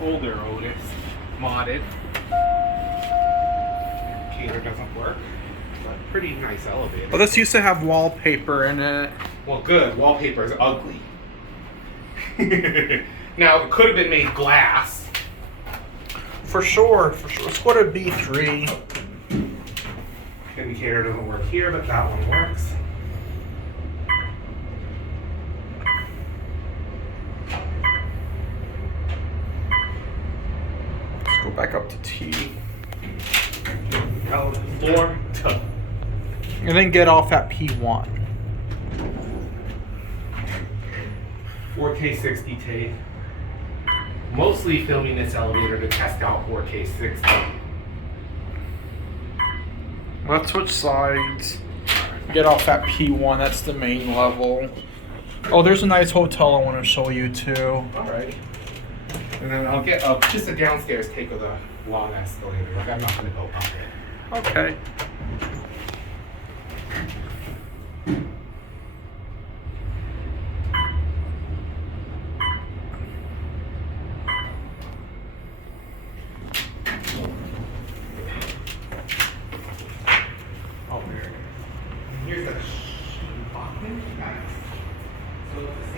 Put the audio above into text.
older Otis, modded. Indicator doesn't work, but pretty nice elevator. Well, this used to have wallpaper in it. Well, good. Wallpaper is ugly. Now, it could have been made glass. For sure, for sure. Let's go to B3. Indicator doesn't work here, but that one works. Let's go back up to T. L4 to And then get off at P1. 4K 60 tape. Mostly filming this elevator to test out 4K 60. Let's switch sides. Get off at P1. That's the main level. Oh, there's a nice hotel I want to show you too. Alright. And then I'll get just a downstairs take of the long escalator. Like, I'm not going to go up it. Okay. Oh, there it is. Here's the sheet box. Nice. So it's the